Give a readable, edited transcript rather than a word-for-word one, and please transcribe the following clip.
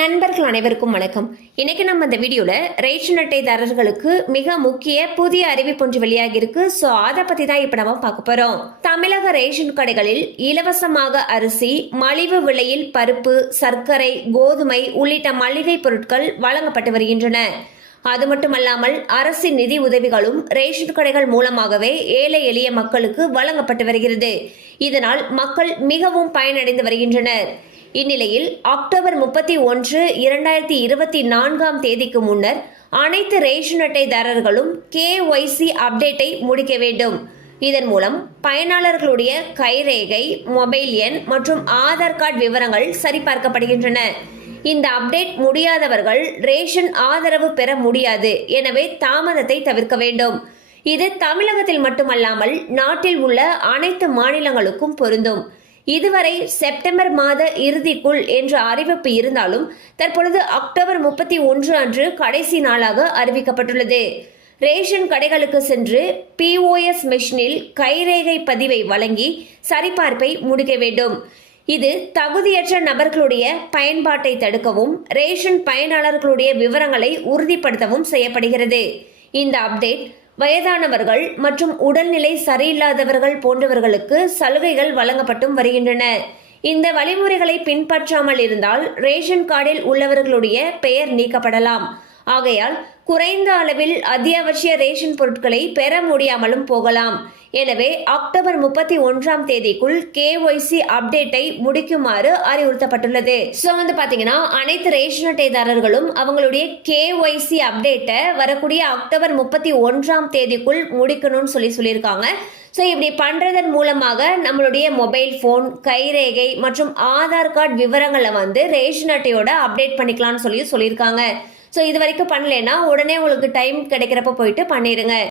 நண்பர்கள் அனைவருக்கும் வணக்கம். இன்னைக்கு நம்ம இந்த வீடியோல ரேஷன் அட்டைதாரர்களுக்கு மிக முக்கிய புதிய அறிவிப்பு ஒன்று வெளியாகி இருக்கு. ஸோ அதை பத்தி தான் இப்ப நம்ம பார்க்க போறோம். தமிழக ரேஷன் கடைகளில் இலவசமாக அரிசி, மலிவு விலையில் பருப்பு, சர்க்கரை, கோதுமை உள்ளிட்ட மளிகை பொருட்கள் வழங்கப்பட்டு வருகின்றன. அது மட்டுமல்லாமல் அரசின் நிதி உதவிகளும் ரேஷன் கடைகள் மூலமாகவே ஏழை எளிய மக்களுக்கு வழங்கப்பட்டு வருகிறது. இதனால் மக்கள் மிகவும் பயனடைந்து வருகின்றனர். இந்நிலையில் அக்டோபர் 31, 2024 முன்னர் அனைத்து ரேஷன் அட்டைதாரர்களும் KYC அப்டேட்டை முடிக்க வேண்டும். இதன் மூலம் பயனாளர்களுடைய கைரேகை, மொபைல் எண் மற்றும் ஆதார் கார்டு விவரங்கள் சரிபார்க்கப்படுகின்றன. இந்த அப்டேட் முடியாதவர்கள் ரேஷன் ஆதரவு பெற முடியாது. எனவே தாமதத்தை தவிர்க்க வேண்டும். இது தமிழகத்தில் மட்டுமல்லாமல் நாட்டில் உள்ள அனைத்து மாநிலங்களுக்கும் பொருந்தும். இதுவரை செப்டம்பர் மாத இறுதிக்குள் என்ற அறிவிப்பு இருந்தாலும் தற்பொழுது அக்டோபர் 31 அன்று கடைசி நாளாக அறிவிக்கப்பட்டுள்ளது. ரேஷன் கடைகளுக்கு சென்று POS மெஷினில் கைரேகை பதிவை வழங்கி சரிபார்ப்பை முடிக்க வேண்டும். இது தகுதியற்ற நபர்களுடைய பயன்பாட்டை தடுக்கவும் ரேஷன் பயனாளர்களுடைய விவரங்களை உறுதிப்படுத்தவும் செய்யப்படுகிறது. இந்த அப்டேட் வயதானவர்கள் மற்றும் உடல்நிலை சரியில்லாதவர்கள் போன்றவர்களுக்கு சலுகைகள் வழங்கப்பட்டும் வருகின்றன. இந்த வழிமுறைகளை பின்பற்றாமல் இருந்தால் ரேஷன் கார்டில் உள்ளவர்களுடைய பெயர் நீக்கப்படலாம். ஆகையால் குறைந்த அளவில் அத்தியாவசிய ரேஷன் பொருட்களை பெற முடியாமலும் போகலாம். எனவே அக்டோபர் 31 KYC அப்டேட்டை முடிக்குமாறு அறிவுறுத்தப்பட்டுள்ளது. ஸோ பாத்தீங்கன்னா அனைத்து ரேஷன் அட்டைதாரர்களும் அவங்களுடைய KYC அப்டேட்டை வரக்கூடிய அக்டோபர் 31 முடிக்கணும்னு சொல்லியிருக்காங்க. ஸோ இப்படி பண்றதன் மூலமாக நம்மளுடைய மொபைல் போன், கைரேகை மற்றும் ஆதார் கார்டு விவரங்களை ரேஷன் அட்டையோட அப்டேட் பண்ணிக்கலாம்னு சொல்லியிருக்காங்க. ஸோ இது வரைக்கும் பண்ணலைன்னா உடனே உங்களுக்கு டைம் கிடைக்கிறப்ப போயிட்டு பண்ணிடுங்க.